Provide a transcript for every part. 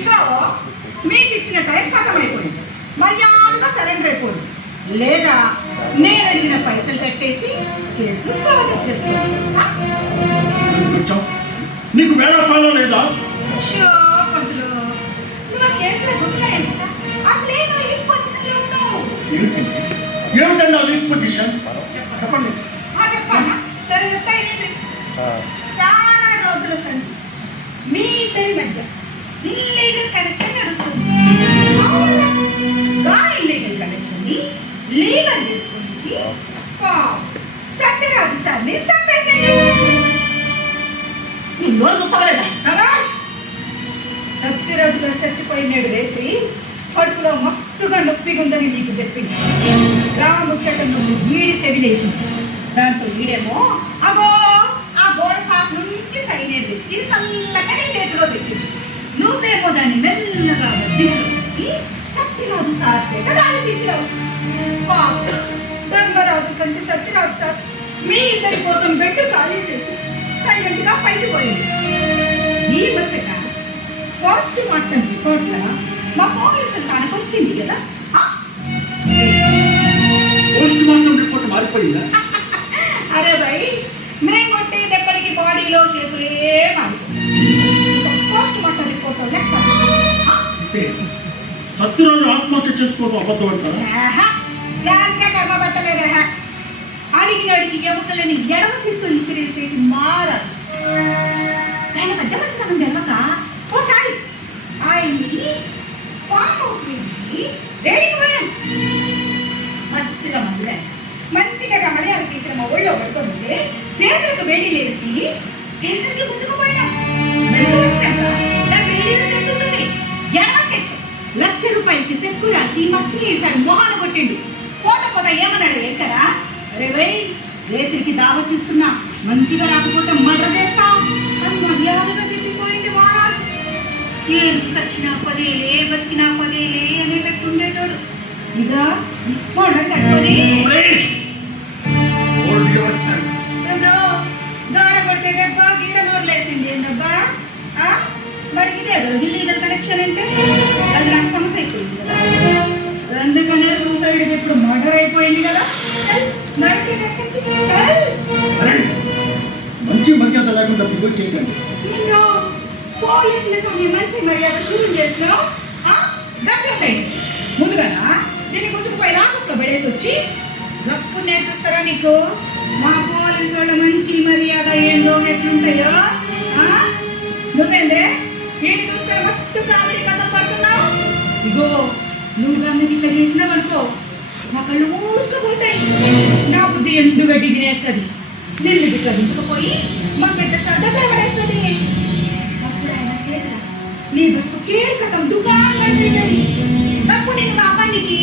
ఇగో మీకు ఇచ్చిన టైం ఖతమైపోయింది, మర్యాదగా సరెండర్ అయిపోయింది. లేదా నేను అడిగిన పైసలు కట్టేసి కేసు ప్రాజెక్ట్ చేసుకోండి. నీకు వేళ పాలం లేదా? పంతులు, నువ్వు కేసులో గుర్తించక అసలే నువ్వు ఈ పొజిషన్లో ఉన్నావు. ఏమిటన్నా వీక్ పొజిషన్? చెప్పండి. చెప్పాలా? సరే చెప్తా. చాలా రోజుల సంది మీ ఇద్దరి మధ్య ఇల్లీగల్ కనెక్షన్ నడుస్తుంది. ఇల్లీగల్ కనెక్షన్ ని లీగల్ చేసుకుంటుంది సత్యరాజు సార్ని చంపేసేయండి. నీ నోరు చూస్తావలేదా? రమేష్, సత్యరాజు గారు చచ్చిపోయినాడు రేత్రి కడుపులో మస్తుగా నొప్పిగా ఉందని నీకు చెప్పింది. రాముచ్చటం నుండి ఈడి చెవిలేసింది. దాంతో ఈడేమో అగో ఆ గోడ షాప్ నుంచి సైనేది తెచ్చి చల్లగా నీ చేతిలో పెట్టింది. నువ్వేమో దాన్ని మెల్లగా జీవిలో పెట్టి సత్యరాజు సార్ చేత దాన్ని తీసినావు. ధర్మరాజు సంటి సత్యరాజు సార్ మీ ఇద్దరి కోసం బెడ్ ఖాళీ చేసి సైలెంట్ గా పైకి పోయింది. ఈ వచ్చక పోస్ట్ మార్టం రిపోర్ట్ లా మా పోలీసులు తనకు వచ్చింది కదా. పోస్ట్ మార్టం రిపోర్ట్ మారిపోయిందా? అరే భయ్, మేము కొట్టే దెబ్బలకి బాడీలో షేపులే మారిపోయింది. పోస్ట్ మార్టం రిపోర్ట్ సత్యరాజు ఆత్మహత్య చేసుకోవడం అబద్ధం అంటారా? దానికే కర్మ పట్టలేదా? అడిగినడికి ఎముకలని ఎడమ సిట్టు ఇసిరేసేది మారాదు. ఆయన పెద్ద మనిషి తెలవక ఓసారి ఆయన్ని ఫామ్ హౌస్ వెళ్ళి రేడికి పోయాను. మస్తుగా మందులే మంచిగా కమలియాలు తీసిన మా ఒళ్ళో పడుకుంటే చేతులకు వేడి లేసి కేసరికి గుచ్చుకుపోయినాం. వచ్చినాక దాని వేడిలో చెప్తుంది ఎడమ చెట్టు ₹1,00,000 చెప్పు రాసి మసి వేసాడు. మొహాలు కొట్టిండు. పోత ఏమన్నాడు ఏంకరా? అరే వై, రేత్రికి దావత్ తీసుకున్నా, మంచిగా రాకపోతే మర్డర్ చేస్తా అని మర్యాదగా చెప్పిపోయింది మహారాజు. ఏంటి సచ్చినా పదేలే బతికినా పదేలే అనే పెట్టుకుండేటోడు. ఇక ఇప్పుడు కట్టుకొని గాడ కొడితే దెబ్బ గిట్ట నోరు లేసింది. ఏందబ్బా వాడికి ఇదే కదా ఇల్లీగల్ కనెక్షన్ అంటే. అది నాకు సమస్య అయిపోయింది కదా, అందుకనే సూసైడ్ ఇప్పుడు మర్డర్ అయిపోయింది కదా. మంచి మర్యాద లేకుండా బిహేవ్ చేయకండి. పోలీసులతో నీ మంచి మర్యాద షూరు చేసినావు. ముందుగా నేను గుంజుకుపోయి లాకప్లో పడేసి వచ్చి గప్పు నేర్పిస్తారా నీకు? మా పోలీసు వాళ్ళ మంచి మర్యాద ఏందో ఎట్లుంటాయో నువ్వేందే నేను చూస్తే మస్తు కామెడీ కథ పడుతున్నావు. ఇగో నువ్వు గమ్మకి ఇట్లా చేసినావు అనుకో, మా కళ్ళు మూసుకుపోతాయి. నా బుద్ధి ఎండుగడ్డి తినేస్తుంది. నిన్ను ఇట్లా దించుకుపోయి మా పెద్ద శ్రద్ధ పడేస్తుంది. అప్పుడు ఆయన చేత నీ బతుకు కేకటం దుకాణం అప్పుడు నేను మా పనికి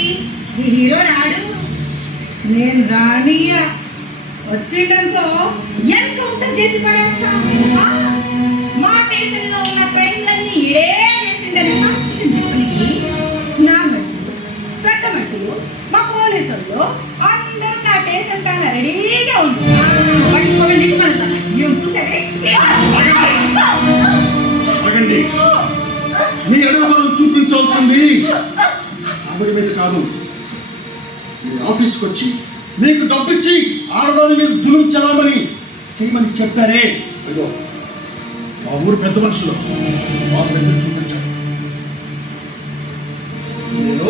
ఈ హీరో రాడు, నేను రానియా. వచ్చిండంతో ఎన్కౌంటర్ చేసి పడేస్తా. మా స్టేషన్లో ఉన్న ట్రైన్లన్నీ ఏ చేసిందని సాక్షిని తీసుకుని నా మనుషులు పెద్ద మనుషులు మా పోలీసులు అందరూ నా స్టేషన్ పైన రెడీగా ఉంటారు. మీ అడుగుబలం చూపించాల్సింది ఆవిడ మీద కాదు. మీరు ఆఫీస్కి వచ్చి మీకు డబ్బిచ్చి ఆడదాన్ని మీరు జులుం చలామని చేయమని చెప్పారే, అదో మా ఊరు పెద్ద మనుషులు వాళ్ళ దగ్గర చూపించారు. నేను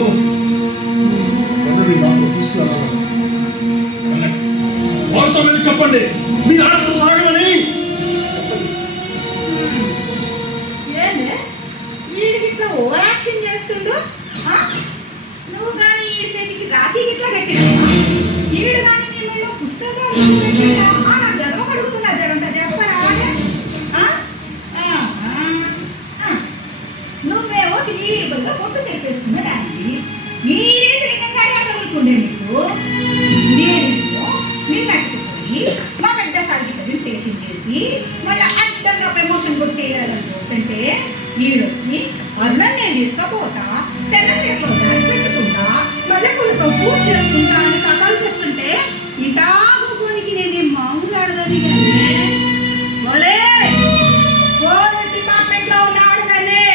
నాకు తీసుకురావాలి. వాళ్ళతో వెళ్ళి చెప్పండి మీ ఆడతో సాగమని చెప్పండి. ఓవర్ యాక్షన్ చేస్తుండు. నువ్వు కానీ ఈ చేతికి రాఖీ గిట్లా కట్టినా ఈడు కానీ నీళ్ళలో పుస్తకాలు గర్వం అడుగుతున్నా. జరంతా చెప్పరా? నువ్వేమో తీరుగా పొట్టు చెప్పేసుకున్నా దానికి మీరే సరిగ్గా అడుగుతుండే. నీకు నేనేమో నిన్ను అట్టుకుపోయి మా పెద్ద సార్కి ప్రజెంటేషన్ చేసి మళ్ళీ అడ్డంగా ప్రమోషన్ కొట్టేయాలని చూస్తుంటే నీడొచ్చి అన్నం నేను తీసుకపోతా, తెల్లసేపులో దాచి పెట్టుకుంటా, మల్లెపూలతో పూజ చేసుకుంటా అని కథలు చెప్తుంటే ఇటాగోనికి నేను మామూలాడదని పోలీస్ డిపార్ట్మెంట్ లో ఉన్న ఆడదాన్ని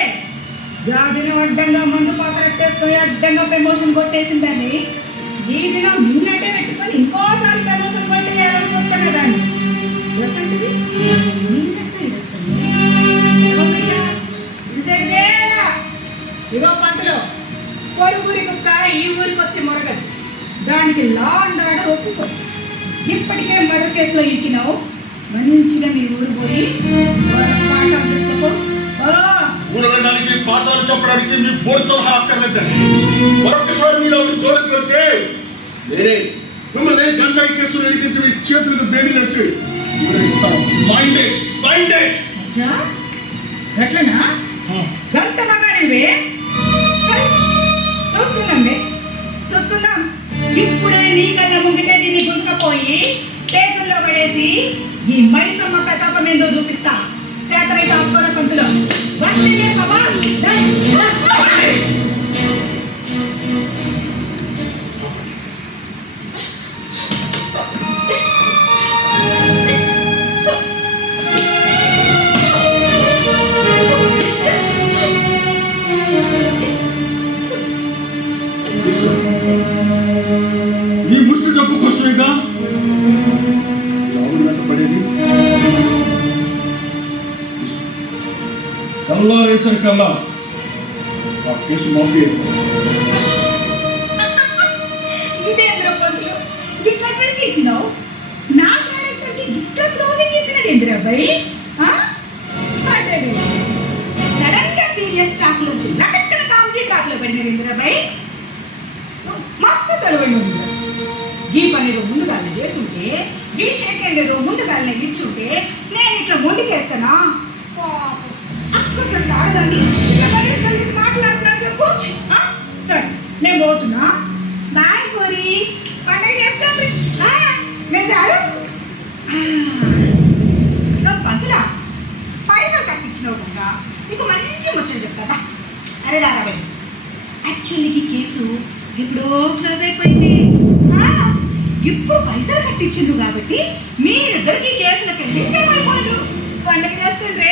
జాదిని అడ్డంగా మందు పాత్రెట్టేసుకొని అడ్డంగా ప్రమోషన్ కొట్టేసిందని ఈ దినం నిన్నట్టే పెట్టుకొని ఇంకోసారి ప్రమోషన్ కొట్టేయాల్సి వస్తున్నా దాన్ని ఎటువంటిది? నిన్నట్టే చేస్తుంది. ఏమమ్మయ్యా? ఇడిసేదేలా? ఇగో పంతులు, పొరుగురి కుక్క ఈ ఊరికి వచ్చి మొరగదు. దానికి లా అండ్ ఆర్డర్ ఒప్పుకో. ఇప్పటికే మర్డర్ కేసులో ఇరికినావు. మంచిగా మీ ఊరు పోయి పాఠం చెప్పుకో. ఊరడానికి పాఠాలు చెప్పడానికి మీ బోర్డు సలహా అక్కర్లేదండి. మరొకసారి మీరు ఆవిడ జోలికి వెళ్తే నేనే మిమ్మల్ని గంజాయి కేసులు ఎరిగించి మీ చేతులకు బేడీలేసి అచ్చా, ఎట్లనా? గంట మగాడివే. చూసుకుందాంలే, చూసుకుందాం. ఇప్పుడే నీ కన్నా ముంగిటే దీన్ని గుంజుకపోయి స్టేషన్లో పడేసి ఈ మైసమ్మ ప్రతాపం ఏందో చూపిస్తా. చేతనైతే అప్పుల పంతులు వస్తే సభ ఈ ముష్టి డబ్బు కోసమేగా రావుడు వెంట పడేది. కల్లా ఆ కేసు మాఫీ ఇదేంద్ర పంతులు ఇట్లా ఇచ్చినావు. నా క్యారెక్టర్కి ఇట్లా క్లోజింగ్ ఇచ్చినది ఏంద్ర అబ్బాయి? సడన్ గా సీరియస్ ట్రాక్ లో లటక్కన కామెడీ ట్రాక్ లో పడిన ఏంద్ర అబ్బాయి? మస్తు తెలివైన ఉంది. ఈ పనిలో ముందుగానే చేస్తుంటే ఈ షేకేండేదో ముందుగానే ఇచ్చుంటే నేను ఇట్లా మొండికేస్తానా? అక్కడ ఆడదాన్ని మాట్లాడుతున్నా చెప్పు. సరే నేను పోతున్నా. బాయ్ కోరి, పండగ చేసుకోండి. నేను చాలు పంతులా పైసలు కట్టించినావు కదా, నీకు మంచి ముచ్చట చెప్తాడా? అరే రారాబాయ్, యాక్చువల్లీ కేసు ఎప్పుడో క్లోజ్ అయిపోయింది. ఇప్పుడు పైసలు కట్టించిండు కాబట్టి మీరిద్దరికి కేసులకు వెళ్ళి సేపు అయిపోయారు. పండగ చేసుకుంటే